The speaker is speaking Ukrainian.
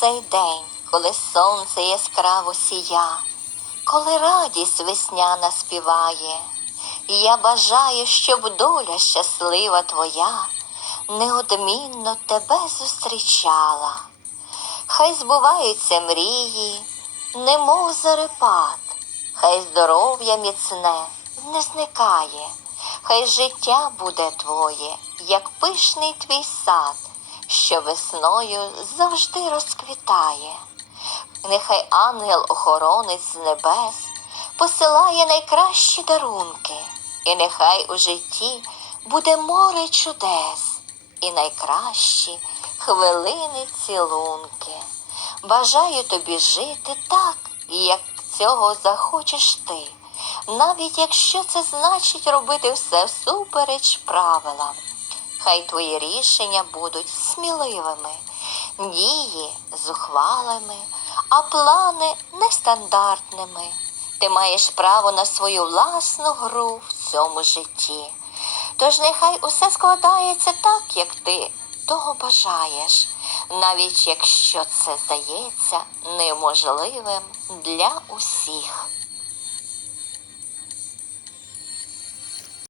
цей день, коли сонце яскраво сія, коли радість весняна співає. Я бажаю, щоб доля щаслива твоя неодмінно тебе зустрічала. Хай збуваються мрії, немов зарепат, хай здоров'я міцне не зникає, хай життя буде твоє, як пишний твій сад, що весною завжди розквітає. Нехай ангел-охоронець з небес посилає найкращі дарунки, і нехай у житті буде море чудес, і найкращі хвилини цілунки. Бажаю тобі жити так, як цього захочеш ти, навіть якщо це значить робити все всупереч правилам. Хай твої рішення будуть сміливими, дії зухвалими, а плани нестандартними. Ти маєш право на свою власну гру в цьому житті. Тож нехай усе складається так, як ти того бажаєш, навіть якщо це здається неможливим для усіх.